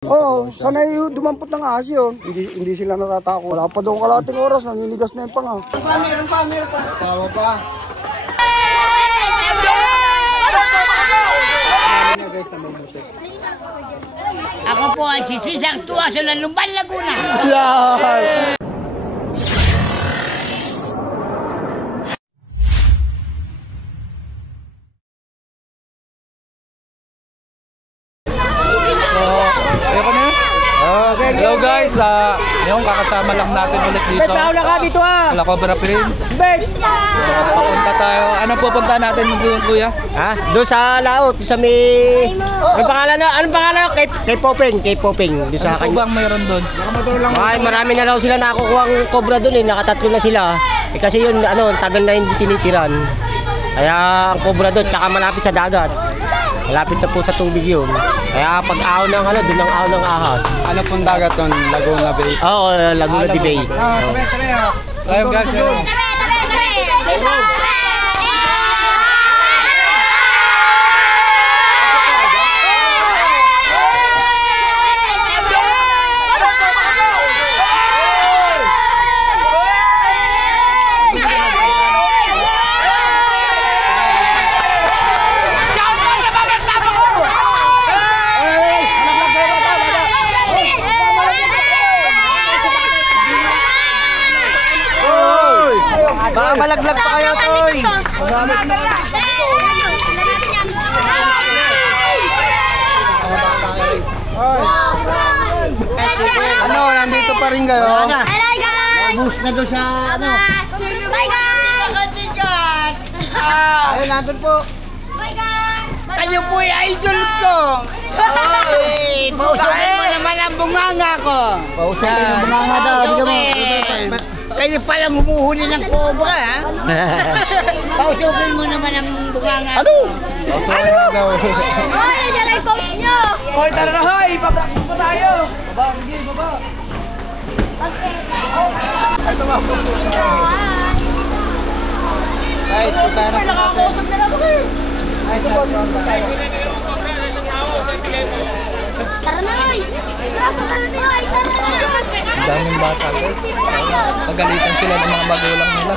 Oo, sanay dumampot ng ahas yun. Hindi sila natatakot. Wala pa doon kalating oras, naninigas na yung panga. Meron pa. Tawa pa. Ako po ay sisisang tuwaso ng Lumban, Laguna. Yeah. Hello guys, ngayon kakasama lang natin ulit dito. Pauna ka dito Wala Cobra Prince. Papunta tayo. Anong pupunta natin doon, kuya? Ha? Doon sa laot, sa may... Anong pangalan? Kay Popeng. Doon sa Ano bang mayroon doon? Ay, marami na raw sila nakukuha ang cobra doon eh. Nakatatlo na sila. Kasi yun, tagal na hindi tinitiran. Kaya ang cobra doon, tsaka malapit sa dagat. Malapit na po sa tubig yun. Kaya pag ahon ng doon ang ahon ng ahas. Ano pong dagat doon? Laguna Bay? Oo, Laguna de Bay. Ayun guys, Baka malaglag pa kayo, Toy! Ano, nandito pa rin kayo? Bus na doon sa Bye guys! Ayun, nandun po. Bye guys! Kayo po yung idol ko! Pausukin mo naman ang bunganga ko. Pausukin yung bunganga daw. Kayo palang humuhuli ng cobra, ha? Pausukin mo naman ang bunganga ko. Pausukin daw. Hoy, nandiyan ang coach nyo! Hoy, tara na, hoy! Papractice pa tayo! Baba, sige, baba! Guys, punta na po natin. Tara na, hoy! Tara na! Ang daming bata guys. Pagalitan sila ng mga magulang nila.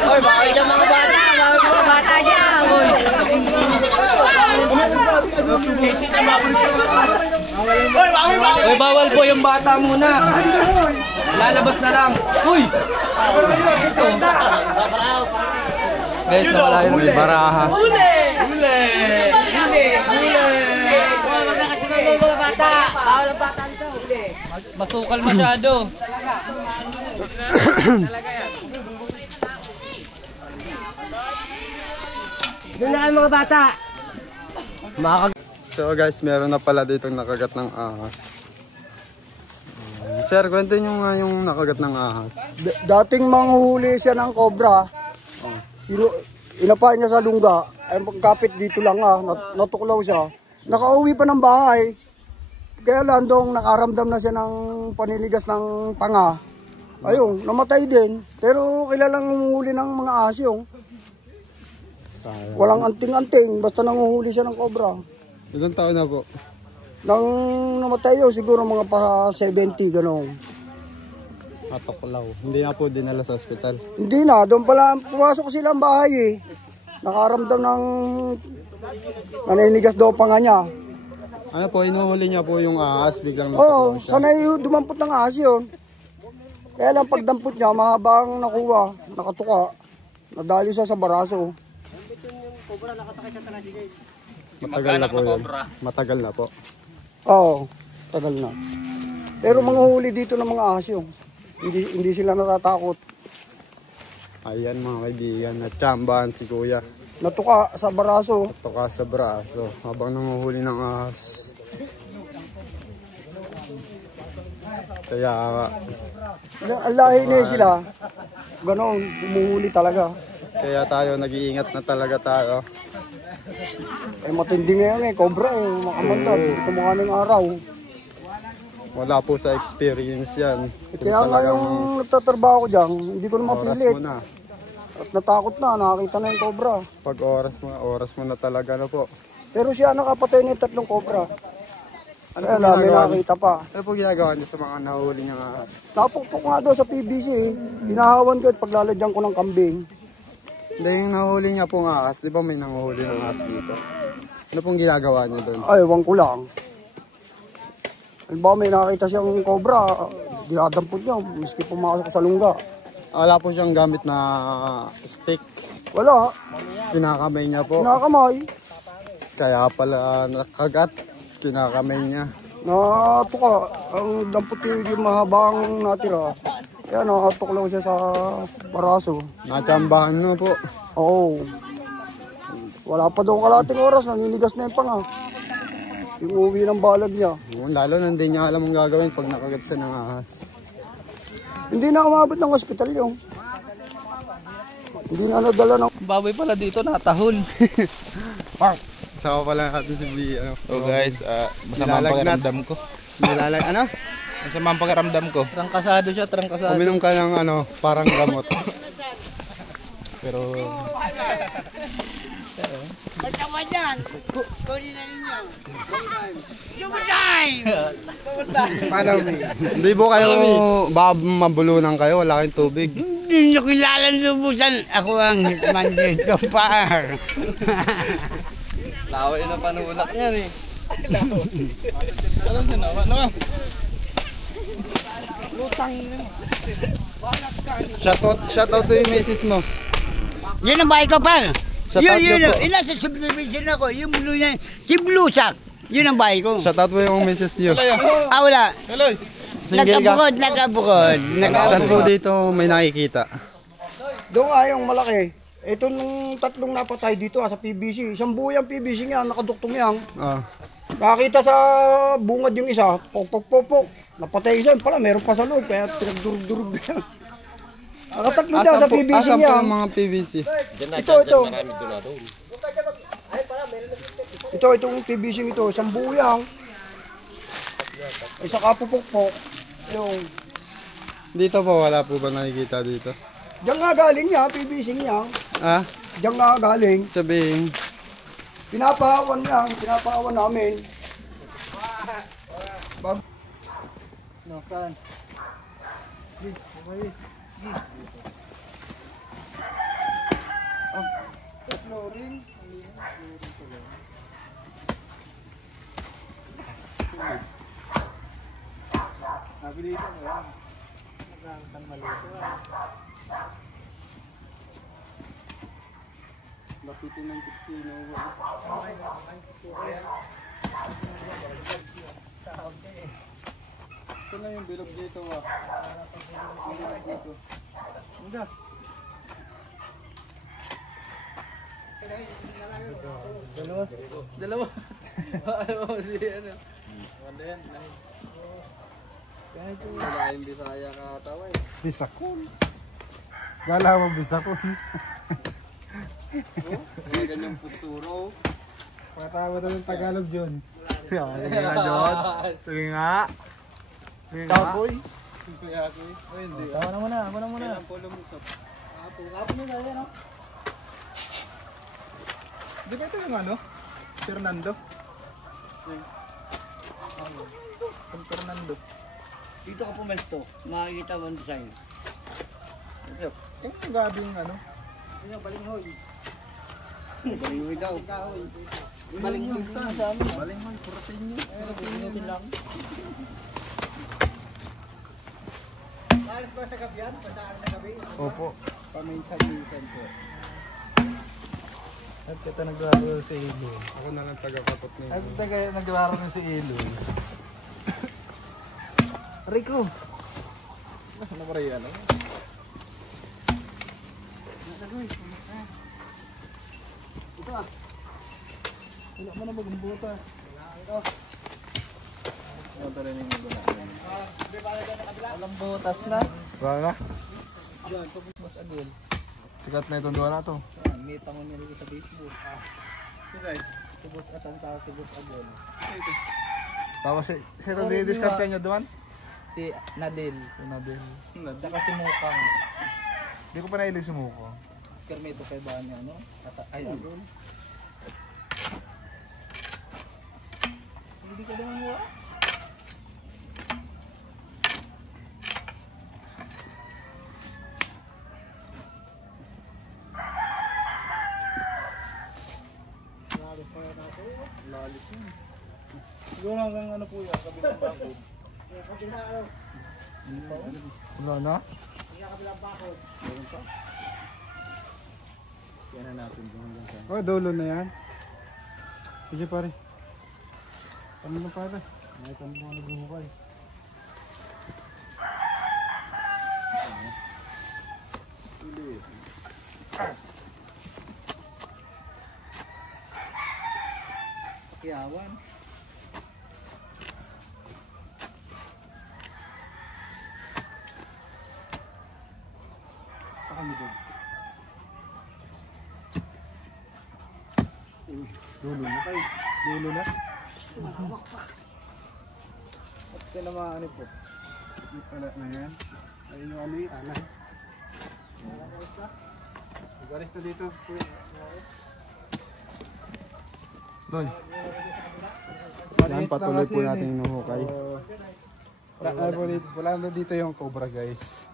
Hoy, bawal yung mga bata. Bawal yung mga bata dyan. Hoy, bawal po yung bata muna. Lalabas na lang. Uy! Ito. Guys, nawala yung baraha. Huli! Huwag na kasi mga bata. Bawal ang bata nito. Huli. Masukal masyado. Doon na kayo mga bata. So guys, meron na pala ditong nakagat ng ahas. Sir, kwento nyo nga yung nakagat ng ahas. Dating manghuhuli siya ng cobra. Inapa niya sa lungga. Ay pagkapit dito lang natuklaw siya. Nakauwi pa ng bahay. Kaya landong nakaramdam na siya ng paniligas ng panga. Ayun, namatay din. Pero kilalang humuhuli ng mga ahas yung. Walang anting-anting, basta nanguhuli siya ng cobra. Ilang taon na po? Nang namatay yun, siguro mga pa 70, gano'n. Matuklaw. Hindi na po dinala sa ospital? Hindi na, doon pala pumasok sila ang bahay eh. Nakaramdam ng naninigas daw pa nga niya. Ano po, inuhuli niya po yung ahas, biglang natuklaw siya? Oo, sanay dumampot ng ahas yun. Kaya lang pagdampot niya, mahabang nakuha, nakatuka. Nadali siya sa baraso. Matagal na po yun. Matagal na po. Oo, tagal na. Pero mga huli dito ng mga ahas yun. Hindi sila natatakot. Ayan mga kaibigan, natsambahan si kuya. Natuka sa baraso. Natuka sa braso habang nanguhuli ng ahas. Kaya ang lahi niya sila. Ganon, humuhuli talaga. Kaya tayo, nag-iingat na talaga tayo. Matindi ngayon cobra makamantad. Kumukha ng araw. Wala po sa experience yan. Kaya nga yung nagtatrabaho ko dyan, hindi ko na mapilit. At natakot na, nakakita na yung cobra. Pag oras mo na talaga na po. Pero siya nakapatay na yung 3 cobra. Ano yan, may nakakita pa. Ano po ginagawa niyo sa mga nahuli niyang ahas? Napukpok nga doon sa PVC eh. Hinahawan ko at paglalagyan ko ng kambing. Hindi, yung nahuli niya pong ahas, di ba may nanguhuli ng ahas dito? Ano pong ginagawa niyo doon? Ay, ewan ko lang. Halimbawa may nakakita siyang cobra, dinadampot niya, miski pumasok sa lungga. Wala po siyang gamit na stick. Wala, Kinakamay niya po. kinakamay. Kaya pala nakagat. Kinakamay niya. Natuka, ang dampot yung mahabang natira. Kaya nakatuklaw siya sa baraso. Natsambahan na po. Oo. Wala pa daw kalating oras, naninigas na yung panga. Yung uwi ng balag niya. Lalo na hindi niya alam ang gagawin pag nakagat siya ng ahas. Hindi na umabot ng ospital yung. Hindi na nadala ng... Baboy pala dito, natahol. Saka pala natin si B. So guys, masama ang pakiramdam ko. Ano? Masama ang pakiramdam ko. Trangkasado siya, trangkasado. Uminom ka ng parang gamot. Pero... Pagkawa dyan, kunin na ninyo. Summertime! Paano? Hindi po kayo mabulunan kayo, wala kayong tubig. Hindi nyo kilala lubusan. Ako ang hitman dito, par. Laway na panulak niyan eh. Ano na? Ano? Shoutout to yung misis mo. Yun ang bahay ko, par. Shout out Yun, niyo po. nasa subdivision ako. Yung blue niya, si Blusak. Yun ang bahay ko. Shoutout mo yung misis nyo. Wala. Hello. Single ka? Nagkabukod. Saan po dito may nakikita? Doon nga yung malaki. Ito nung 3 napatay dito sa PVC. Isang buo yung PVC niya, nakaduktong yan. Nakakita sa bungad yung isa, pok. Napatay isa, pala meron pa sa loob, kaya pinagdurug-durug yan. Nakatatlo daw sa PVC Asan niya. po yung mga PVC? Ito. Itong PVC ito, isang buo yan. Isa kapupok-pok. Yung... Dito po, wala po ba nakikita dito? Diyan nga galing niya, PVC niya. Diyan nga galing. Sabihin. Pinapahawan niya, pinapahawan namin. Nokan. Flooring. Nabilita mo yan. Nagkakang malito. Lapitin ng tipsino. Ito na yung bilog dito Bilog dito. Dalawa. Ano si ano? Ano yan? Kahit yung malaking Bisaya ka tawa eh. Bisakon. Gala mo bisakon. May ganyang puturo. Patawa na ng Tagalog yun. Sige nga John. Sige nga. Kapoy. Kaya ako eh. Oh, hindi. Tawa na muna. Kailan po lumusot? Kapoy na tayo, no? Di ba ito yung Fernando? Ang Fernando. Dito ka pumesto, makikita mo ang design. Yung gabi yung Yung balinghoy. Balinghoy daw. Balinghoy sa amin. Balinghoy, protein yun. Balinghoy lang. Kahit ba sa gabi yan? Pasaan sa gabi? Opo. Paminsan-minsan po. At kita naglaro sa Ilo. Ako na lang taga-kapot niya. At naglaro na si Ilo. Rico. Ano ba rin Ito ah. Wala mo na magumbuta. Ano rin yung gula? Walang butas na. Wala na? Sikat na itong duwa na to. May tangon niya rin sa Facebook. Si Boss at ang tao si Boss Agol. Tapos sino di-discount niya doon? Si Nadel. Si Nadel. Saka si Mukang. Hindi ko pa nailig sumuko. permito kay Banya, ano? Ay, ano? Hindi ka naman mo. Siguro hanggang ano po yan, kabilang bakod. Wala na? Yan na natin doon hanggang saan. Oh, dulo na yan. Sige pare. Ano na pare? Nakita mo na naghuhukay. Kiyawan. Dulo na kayo. Dulo na. At kailangan po. Wala na yan. Ayun yung ano yung alay. Magalis na dito. Doy. Yan, patuloy po natin yung hukay. Wala na dito yung cobra guys.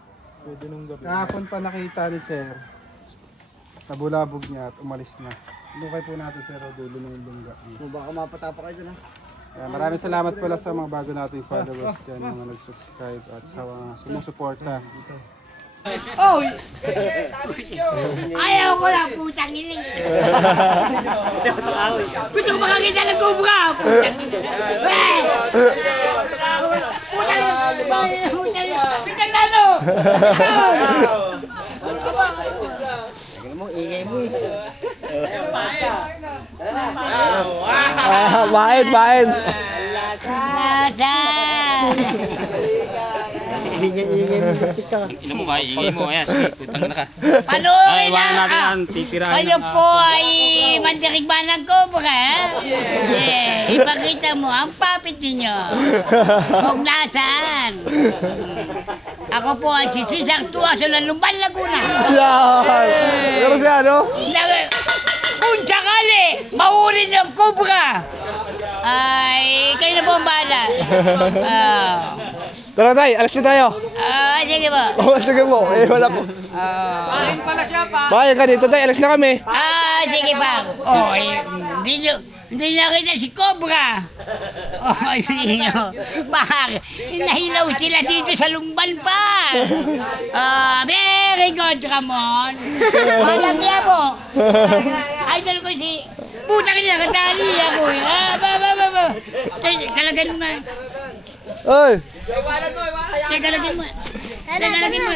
Kahapon pa nakita ni sir. Nabulabog niya at umalis na. Lukay po natin pero dulo na yung lungga. Baka mapatapa kayo dyan ha. Maraming salamat pala sa mga bago nating followers dyan, mga nag-subscribe at sa mga sumusuporta. Ayaw ko na, putang ina. Gusto ko makakita ng cobra, putang ina. Putang nano. Ingay mo eh. Bain. Ingay mo. Ino mo ba? Ingay mo. Ayan, sige. Putang na ka. Panoorin Iwanan natin na. yan. Titirahin Kayo na. po ay mandirigman ng cobra. Yeah. Ipakita mo ang papit ninyo. Kung nasaan. Ako po ay si Cesar Tuaso ng Lumban, Laguna. Pero siya ano? Kung sakali, mahuli ng cobra, ay kayo na po ang bahala. Tara tayo, alas na tayo. Sige po. Sige po, wala po. Kain pala siya pa. Bayan ka dito tayo, alas na kami. Sige pa. Hindi nakita si Cobra. Hindi nyo. Bakit? Nahilaw sila dito sa Lumban pa. Very good, Ramon. Malagya po. Idol ko si... Putang niya, katali ako eh. Kalagan mo nga. Oy! Kalagan mo. Kalagan mo.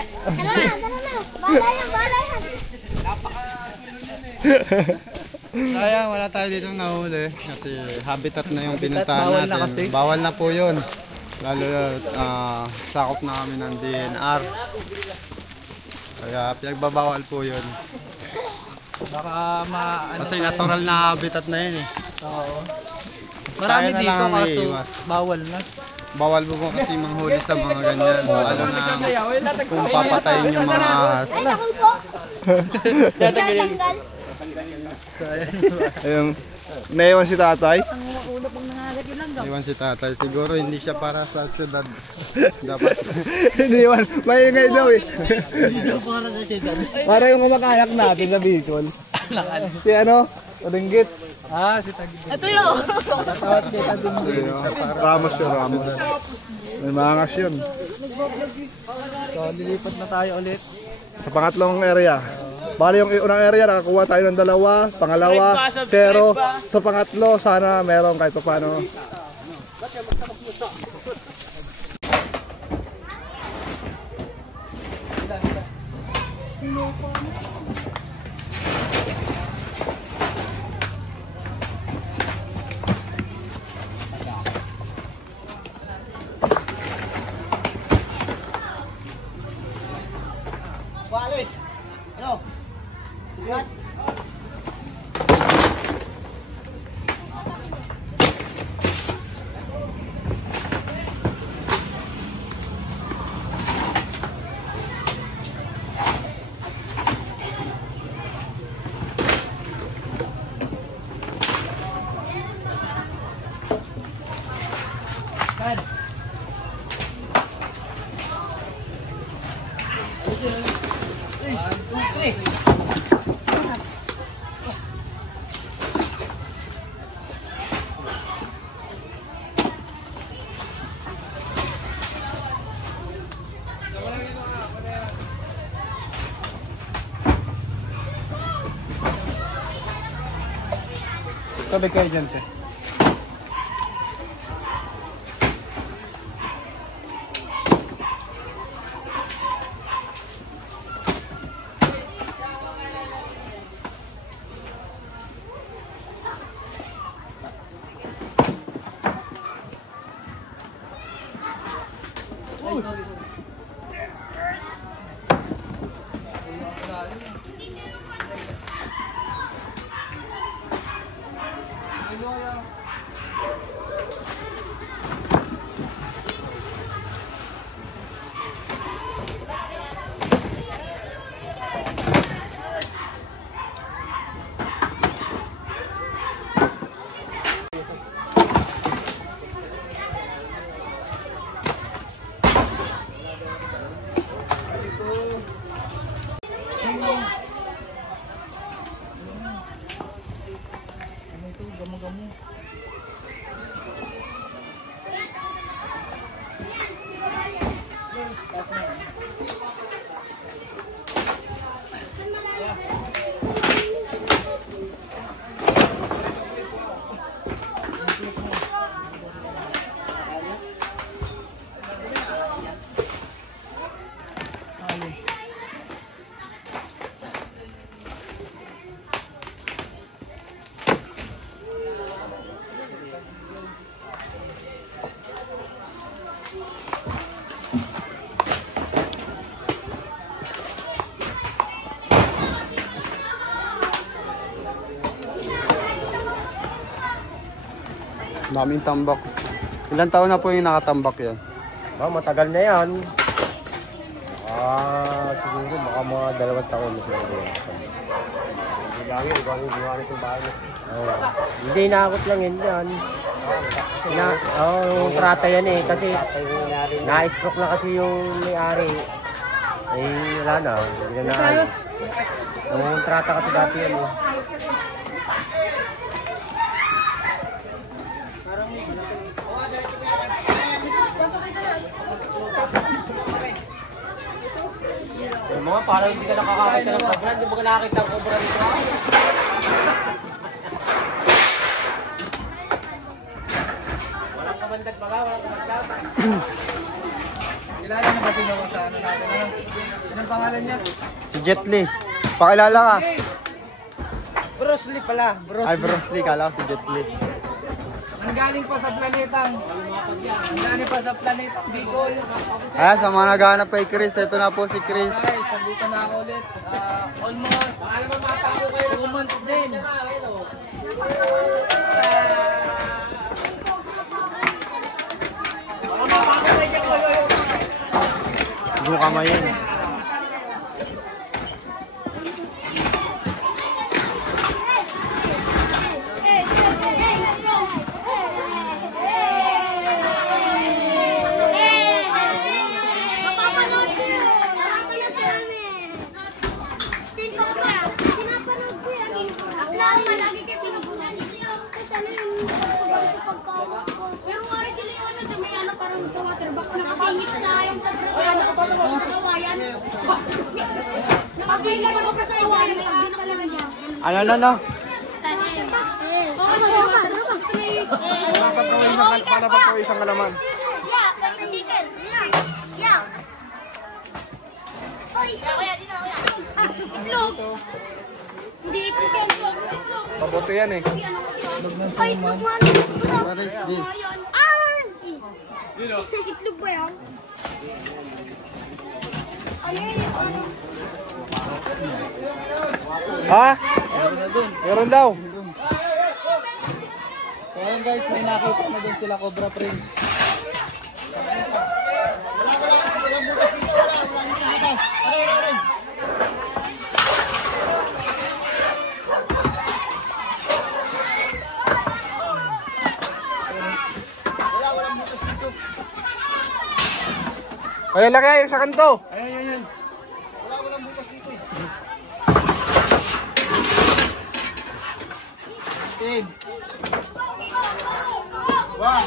Sayang, wala tayo dito nahuli kasi habitat na yung pinuntahan natin. Bawal na po yun. Lalo sakop na kami ng DNR. Kaya pinagbabawal po yun. Baka Kasi natural na habitat na yun eh. Marami Tayo na dito lang kaso iiwas. bawal na. Bawal po kasi manghuli sa mga ganyan. Lalo na kung papatayin yung mga ahas. Ayun, naiwan si tatay. Naiwan si tatay. Siguro hindi siya para sa syudad. Dapat. Iniwan, maingay daw eh. Para yung kumakayak natin sa Bicol. Si ano? Ringgit. Si Tagig. Ito yun. Ramos yun, Ramos. May mangas yun. So, lilipat na tayo ulit. Sa pangatlong area. Bali yung unang area, nakakuha tayo ng 2. Pangalawa, 0. Sa pangatlo, sana meron kahit pa paano. Tabi kayo dyan, te. Daming tambak. Ilan taon na po yung nakatambak yan? Matagal na yan. Siguro baka mga 2 taon na siguro. Hindi lang yun, ibang ginawa nitong bahay. Hindi, nakakot lang yun yan. Yung trata yan eh, kasi na-stroke na kasi yung may-ari. Wala na, hindi na na. Yung trata kasi dati yan eh. Yung mga parang hindi ka nakakakita ng cobra, hindi mo ka nakakita ng cobra nito. Walang kamandag mga, walang kamandag. Kilala na ba sino sa ano natin? Anong pangalan niya? Si Jet Li. Pakilala ka. Bruce Lee pala. Ay, Bruce Lee. Kala ko si Jet Li. Nanggaling pa sa planetang. Nanggaling pa sa planetang Bicol. Ayan, sa mga naghahanap kay Chris, ito na po si Chris. Guys, nandito na ako ulit. Almost. Alam mo, mapako kayo. 2 months din. Huwag mo kamayin. Pero nga rin sila yung ano sa may ano parang sa waterbox nakasingit sa yung sa kawayan. Nakasingit ako sa kawayan pag dinakalan niya. Ano? Oo, sa waterbox may Para pa po isang kalaman. yeah, pang sticker. Yeah. Oy, kuya dito, kuya. Itlog. Hindi itlog. Paboto yan eh. Ay, itlog man. What is this? Itlog ba yan? Ano? Ha? Meron daw. So ayun guys, may nakita na din sila Cobra Prince. Ay, laki ay sa kanto. Ayan. Team. Wow.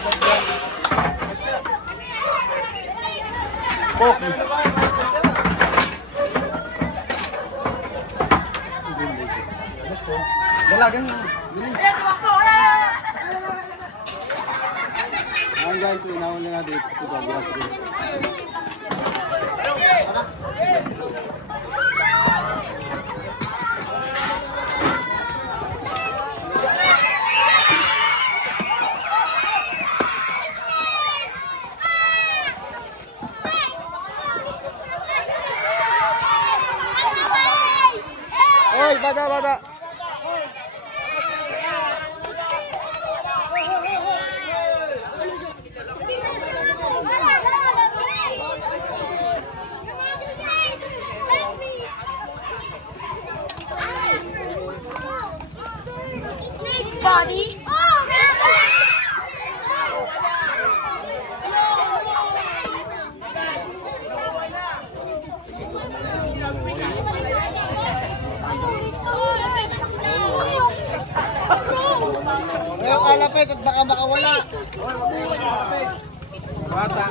Pok. Dalagan na. Bilis. Ayan guys, inahuli na dito sa Douglas Ridge. Oy, bata. Snake body. Ngayon kalapit at baka makawala. Bata.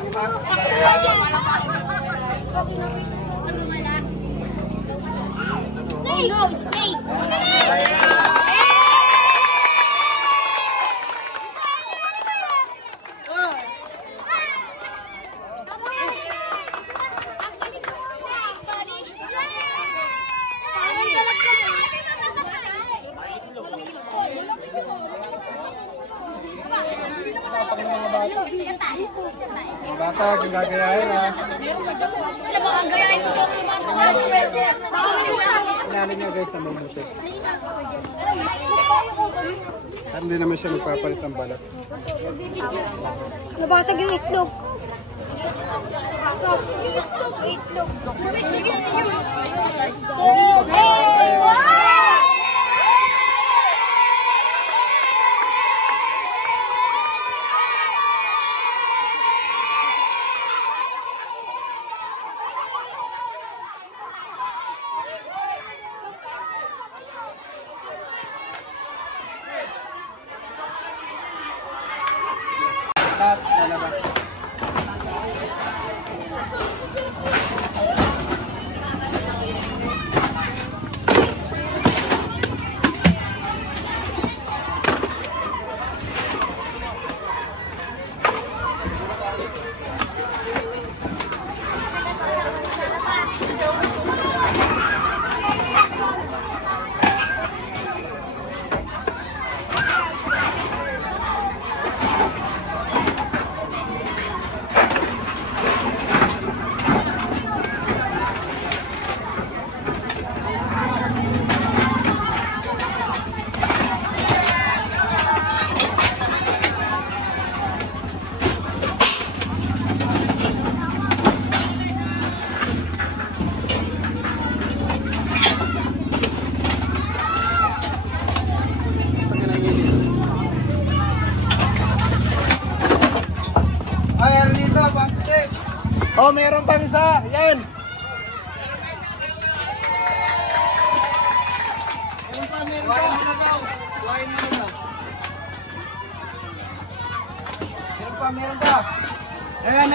Snake! Go, snake! Mga bata, gagayahin ha. Alam mo, ang gayahin ko yung mga bata. Inalim niya guys sa may buto. Hindi naman siya magpapalit ng balat. Nabasag yung itlog. Itlog. Oh, meron pang isa. Yan. Meron pa. Ayan.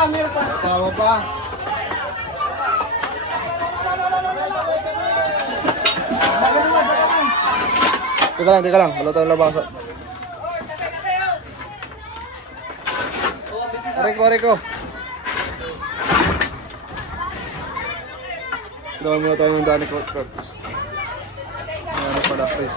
Meron pa. Tawa pa. Teka lang. Wala tayong labasan. Aray ko. Gawin muna tayo ng Danny Coats. Ayan pala, Chris.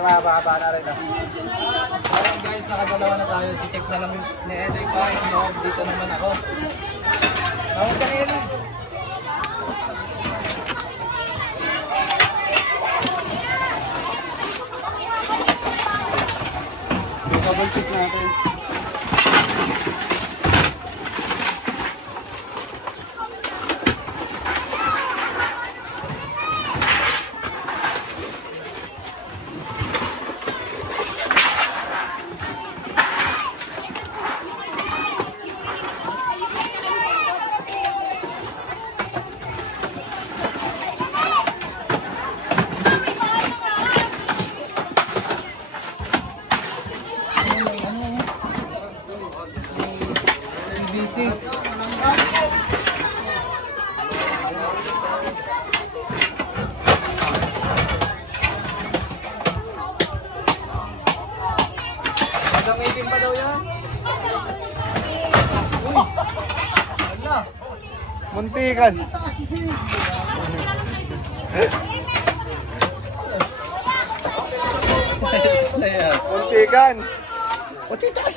Ayan guys, nakadalawa na tayo. Si-check na lang ni Edoy pa. Dito naman ako. Tawag ka na Edoy. Double check natin. Gagamitin pa daw yan. Uy! Wala. Muntikan. Ayan. Muntikan. O, titaas.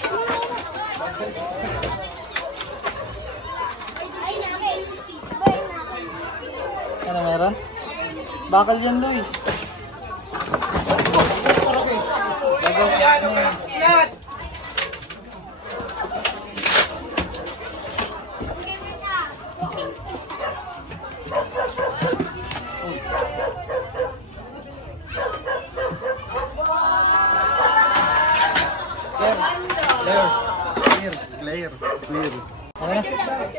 Ano meron? Bakal yan, Loy. Clear. Okay na.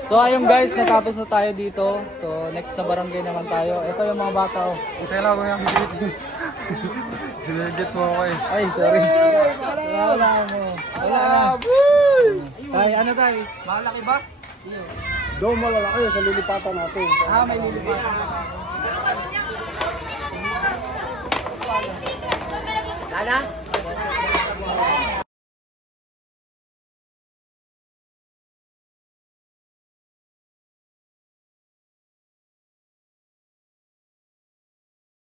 So ayun guys, natapos na tayo dito. So next na barangay naman tayo. Ito yung mga bata oh. Hintay lang ako yung higit. Hinigit mo ako eh. Ay, sorry. Wala mo. Wala na. Tay, ano tay? Malaki ba? Daw malalaki sa lilipatan natin. Ah, may lilipatan. Sana?